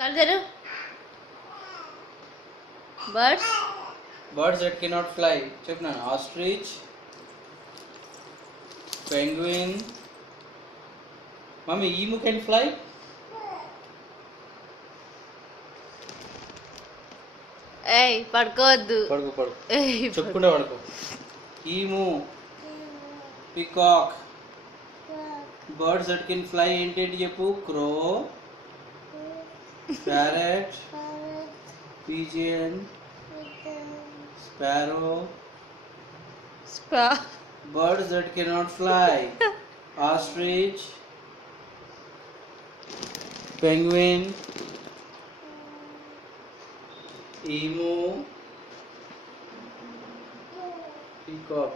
Kaljaru. Birds. Birds that cannot fly. Check now. Ostrich, penguin. Mommy, emu can fly? ఏయ్ పడుకోవద్దు. పడుకో. చెప్పుకుంటా పడుకో. Emu, peacock. Birds that can fly ఏంటి చెప్పు? Crow, parrot, pigeon, sparrow. Birds that cannot fly. Ostrich, penguin, emu, peacock.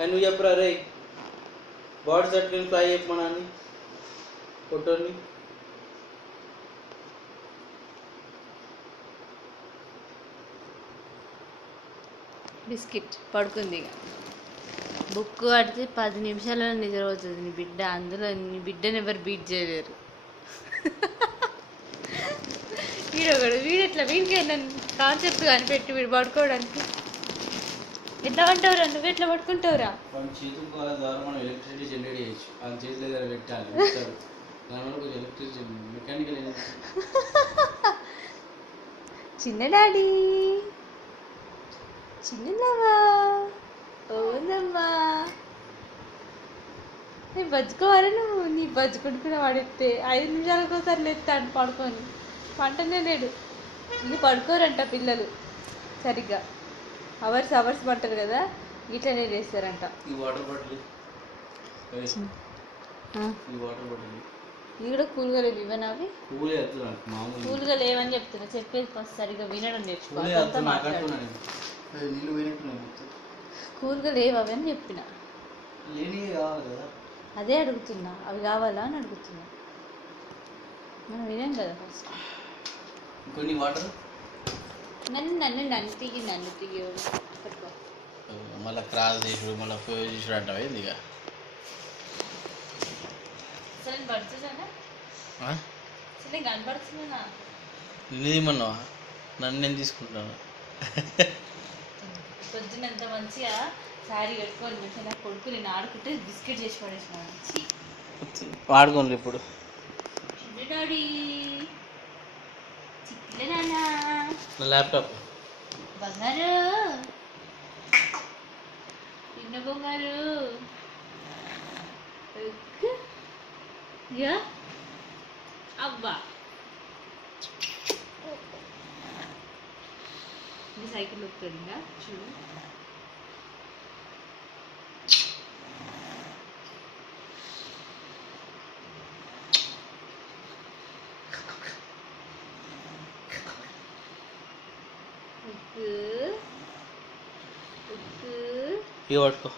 And we are ray. Birds that can fly చెప్పమని ఫోటోని. Biscuit పడుకుంది ఇక. బుక్ పడితే 10 నిమిషాలలో నిద్ర అవుతుంది నీ బిడ్డ. అందులో నీ బిడ్డని ఎవరు బీట్ చేయలేరు. వీడెట్లా వీడికి కాన్సెప్ట్ కనిపెట్టి వీడు పడుకోవడానికి ఎట్లా పడ్డావురా? నువ్వు ఎట్లా పడుకుంటావురా? చేతుల ద్వారా మనం ఎలక్ట్రిసిటీ జనరేట్ చేయొచ్చు. ఆ చేతుల దగ్గర పెట్టాలి. దానివల్ల కొంచెం ఎలక్ట్రిసిటీ మెకానికల్ ఎనర్జీ. చిన్న డాడీ, చిన్నవా, ఓనమ్మా. నేను బజ్జుకోవాలి. నువ్వు నీ బజ్జుకుంటుకున్న వాడెత్తే 5 నిమిషాలకు ఒకసారి లేస్తాడు పడుకొని. పంటనే లేడు. ఇది పడుకోరంట పిల్లలు సరిగ్గా. అవర్స్ పంటారు కదా, ఇట్లనే చేస్తారంట. ఈ వాటర్ బాటిల్ ఇది కూడా కూల్గా లేవు. ఇవన్నీ అవి మామూలు కూల్గా లేవని చెప్తున్నా. చెప్పేది ఫస్ట్ సరిగ్గా వినడం నేర్చుకో. కూల్గా లేవు అవి అని చెప్పిన. అదే అడుగుతున్నా, అవి కావాలా అని అడుగుతున్నా. మనం వినాం కదా ఫస్ట్. కొన్ని వాటర్ నన్ను తీగి పట్టుకో. మళ్ళీ క్రాస్ చేసుడు మళ్ళీ ఫోర్ చేసుడు అంటావా? ఇక సరే పడుతుందా? సరే కనపడుతుందా? నేనేమన్నావా? నన్ను నేను తీసుకుంటున్నాను. పొద్దున్న ఎంత మంచిగా శారీ కట్టుకొని మంచిగా నా కొడుకు నేను ఆడుకుంటే బిస్కెట్ చేసి పడేసినాను. వాడుకోండి ఇప్పుడు. డాడీ చిక్కిలే నాన్న. నా ల్యాప్టాప్ బంగారు, చిన్న బంగారు. యా అబ్బా, ఇది సైకిల్ వస్తుందా చూడు. ఇవి పట్టుకో.